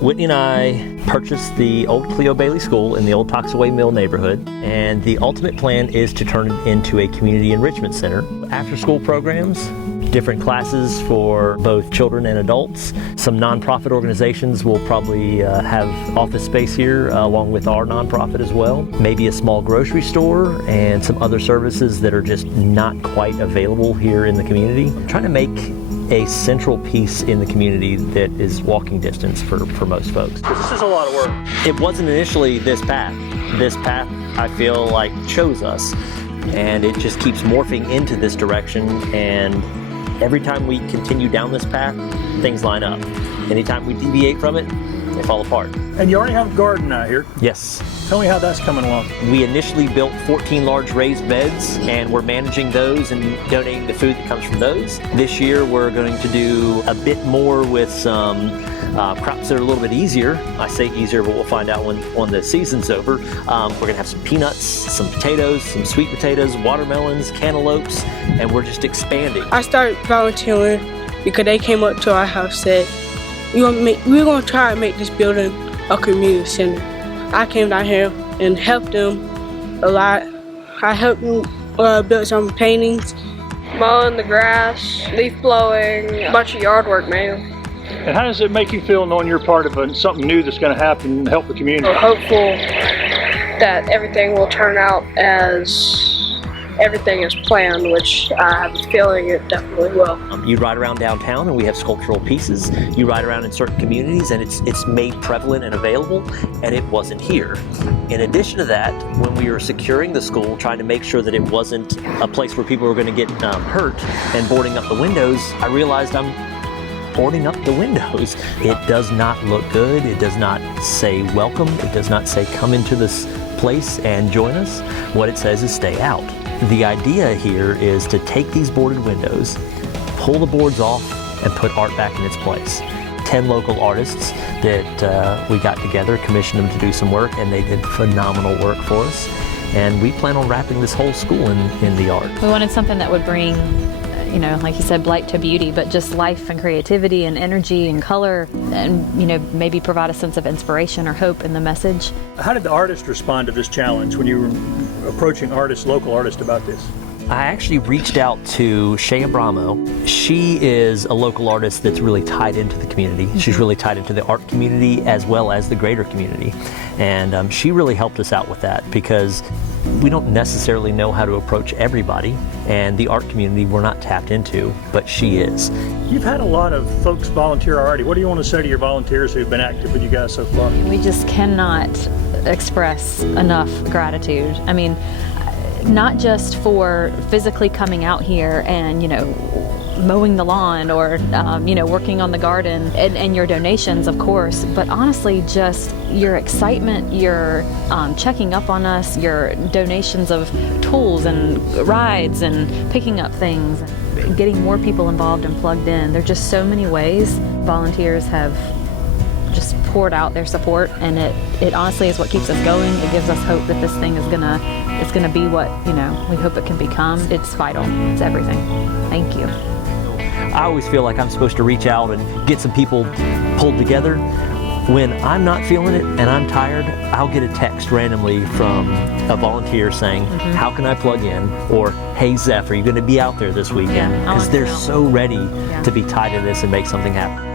Whitney and I purchased the old Cleo Bailey School in the old Toxaway Mill neighborhood, and the ultimate plan is to turn it into a community enrichment center. After-school programs, different classes for both children and adults. Some nonprofit organizations will probably have office space here along with our nonprofit as well. Maybe a small grocery store and some other services that are just not quite available here in the community. I'm trying to make a central piece in the community that is walking distance for most folks. This is a lot of work. It wasn't initially this path. This path, I feel like, chose us, and it just keeps morphing into this direction, and every time we continue down this path, things line up. Anytime we deviate from it, they fall apart. And you already have a garden out here. Yes. Tell me how that's coming along. We initially built 14 large raised beds, and we're managing those and donating the food that comes from those. This year we're going to do a bit more with some crops that are a little bit easier. I say easier, but we'll find out when the season's over. We're going to have some peanuts, some potatoes, some sweet potatoes, watermelons, cantaloupes, and we're just expanding. I started volunteering because they came up to our house and said, we're going to try and make this building a community center. I came down here and helped them a lot. I helped them build some paintings. Mowing the grass, leaf blowing, a bunch of yard work, man. And how does it make you feel knowing you're part of something new that's going to happen and help the community? We're hopeful that everything will turn out as everything is planned, which I have a feeling it definitely will. You ride around downtown and we have sculptural pieces. You ride around in certain communities and it's made prevalent and available, and it wasn't here. In addition to that, when we were securing the school, trying to make sure that it wasn't a place where people were going to get hurt and boarding up the windows, I realized I'm boarding up the windows. It does not look good. It does not say welcome. It does not say come into this place and join us. What it says is stay out. The idea here is to take these boarded windows, pull the boards off, and put art back in its place. 10 local artists that we got together, commissioned them to do some work, and they did phenomenal work for us. And we plan on wrapping this whole school in the art. We wanted something that would bring, like you said, blight to beauty, but just life and creativity and energy and color, and maybe provide a sense of inspiration or hope in the message. How did the artists respond to this challenge when you were approaching local artists about this? I actually reached out to Shea Abramo. She is a local artist that's really tied into the community. She's really tied into the art community as well as the greater community. And she really helped us out with that, because we don't necessarily know how to approach everybody, and the art community we're not tapped into, but she is. You've had a lot of folks volunteer already. What do you want to say to your volunteers who've been active with you guys so far? We just cannot express enough gratitude. I mean, not just for physically coming out here and, mowing the lawn or, working on the garden, and your donations, of course, but honestly, just your excitement, your checking up on us, your donations of tools and rides and picking up things, getting more people involved and plugged in. There are just so many ways volunteers have just poured out their support, and it honestly is what keeps us going. It gives us hope that this thing is gonna be what we hope it can become. It's vital. It's everything. Thank you. I always feel like I'm supposed to reach out and get some people pulled together. When I'm not feeling it and I'm tired, I'll get a text randomly from a volunteer saying, how can I plug in? Or, hey Zeph, are you going to be out there this weekend? Because they're so ready to be tied to this and make something happen.